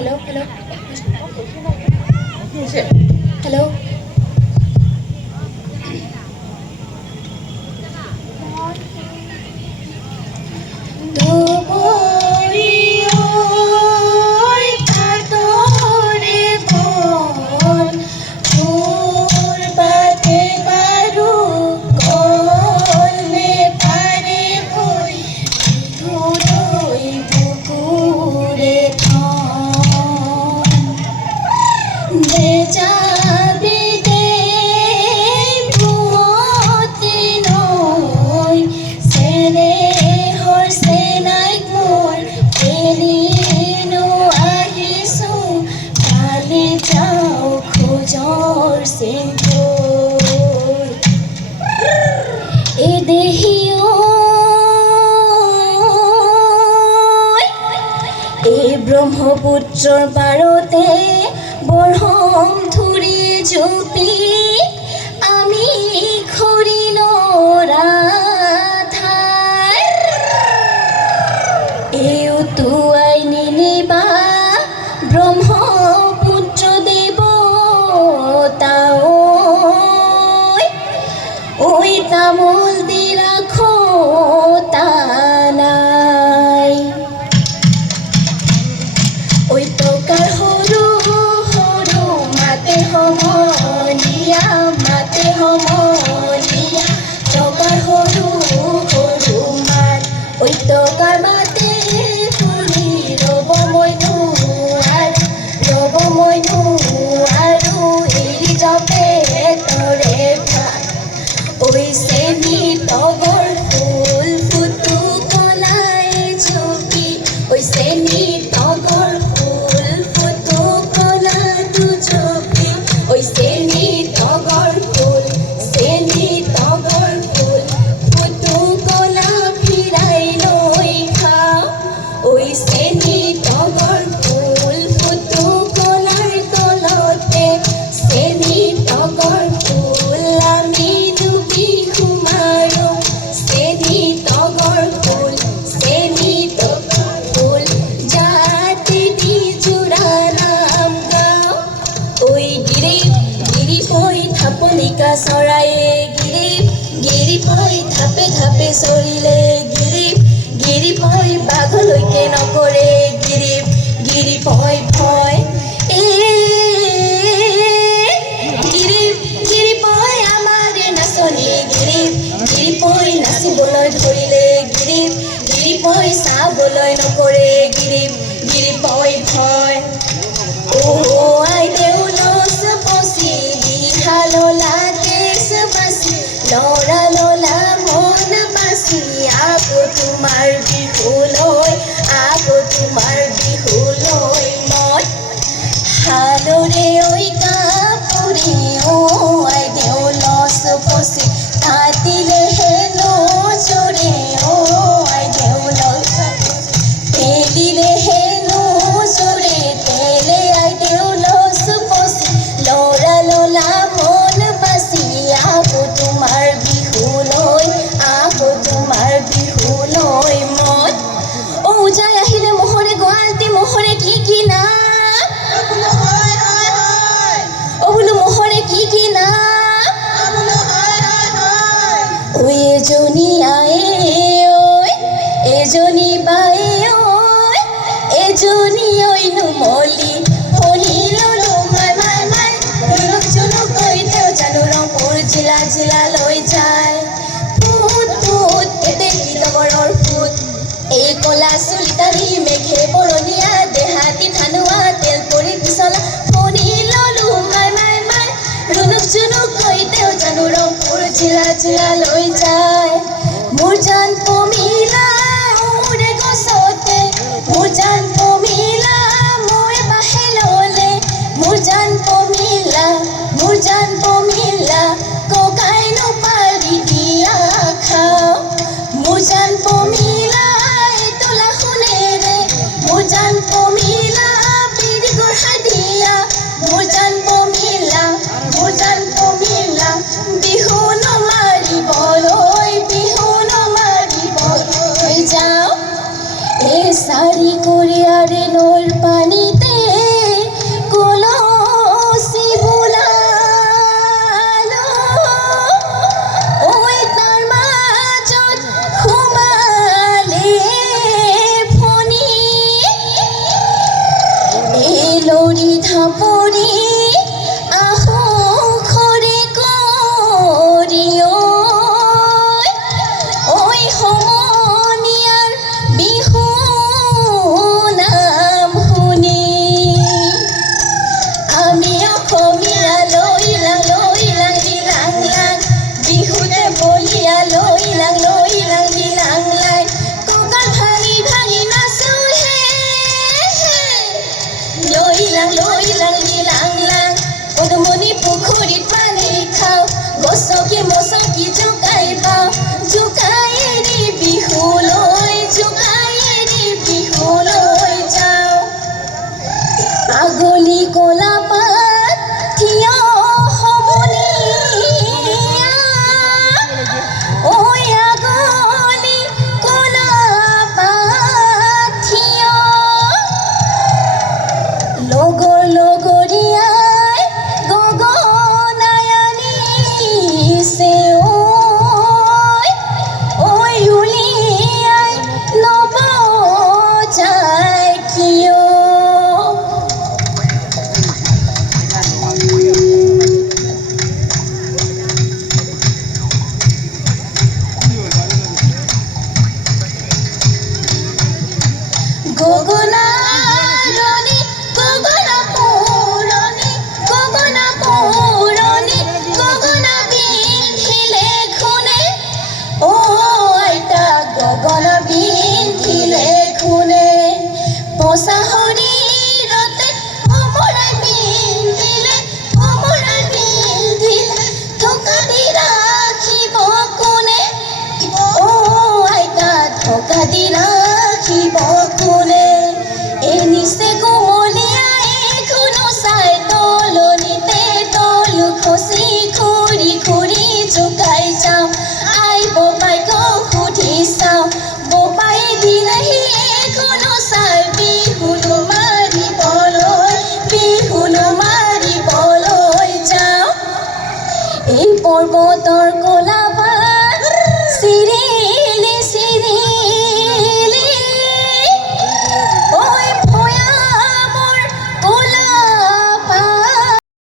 Hello, hello. Hello. ব্ৰহ্মপুত্ৰৰ পাৰতে বৰহম ধৰি জপি আমি খৰি নৰাধাৰ এই উটুৱাই নিনিবা ব্ৰহ্মপুত্ৰ দেৱতা ঐ তামোল দি ৰাখো তানাই ঐ টকাৰ সৰু সৰু মাতে সমনীয়া টকাৰ সৰু সৰু মাত ঐ টকাৰ মাতে শুনি ৰ'ব মই নোৱাৰো এৰি যাবে তৰে ভাত ঐ চেনি তগৰ ফুল ফুটু কলাই জপি ঐ চেনি তগৰ চৰায়ে গিৰি পই ধাপে ধাপে চৰিলে গিৰি পই বাঘলৈকে নকৰে গিৰি পই ভয় গিৰি পই আমাৰে নাচনি গিৰি পই নাচিবলৈ ধৰিলে গিৰি পই চাবলৈ নকৰে গিৰি পই ভয় আই দেউলচ পচি দিহাললা লৰা ললা মন বাচি আকৌ তোমাৰ বিহুলৈ মই হালৰে ঐ কাপুৰে আই দেউলচ পচি কাটিলেহে নজৰে আই দেউলচ তেলিলেহে নজৰে তেলে আই দেউলচ পচি লৰা ললা মন বাচি আকৌ তোমাৰ বিহুলৈ মই যাই আহিলে মোহৰে গুৱাহাটী মোহৰে কি কি নাম বোলো মোহৰে কি কি নাম ঐ এজনী আয়ে ঐ এজনী বায়ে ঐ এজনী ঐ নুমলী শুনি ললো মাই জনক কৈ তেওঁ জানো ৰংপুৰ জিলালৈ যায় লগৰৰ ফুট এই কলা চুলিতাৰী মেঘে বৰণীয়া দেহাতী ধানুৱা তেল পৰি পিছলা শুনি ললো মাই ৰুনুক জুনুক কৈ তেওঁ জানো ৰংপুৰ জিলালৈ যায়। মচকি জোকাই পাওঁ জোকাই এৰি বিহুলৈ যাওঁ আগলি কলা পাত থিয় সমনীয়া ঐ আগলি কলা পাত থিয় লগৰীয়াই গগনাই আনিছে ঐ উলিয়াই নবজায় কিয় গগনা পিন্ধিলে খুনে অ আইতা গগনা পিন্ধিলে খুনে পচা শৰীৰতে ভমৰাই পিন্ধিলে থকা দি ৰাখিব কোনে অ আইতা থকা দি ৰাখিব কোনে এনিছে কোমলীয়াই কোনো চাই তলনিতে তলু খচি খুৰি জোকাই যাওঁ আই ববাইক সুধি চাওঁ ববাই দিলেহি কোনো চাই বিহুনো মাৰিবলৈ যাওঁ এই পৰ্বতৰ কলা পাত চিৰি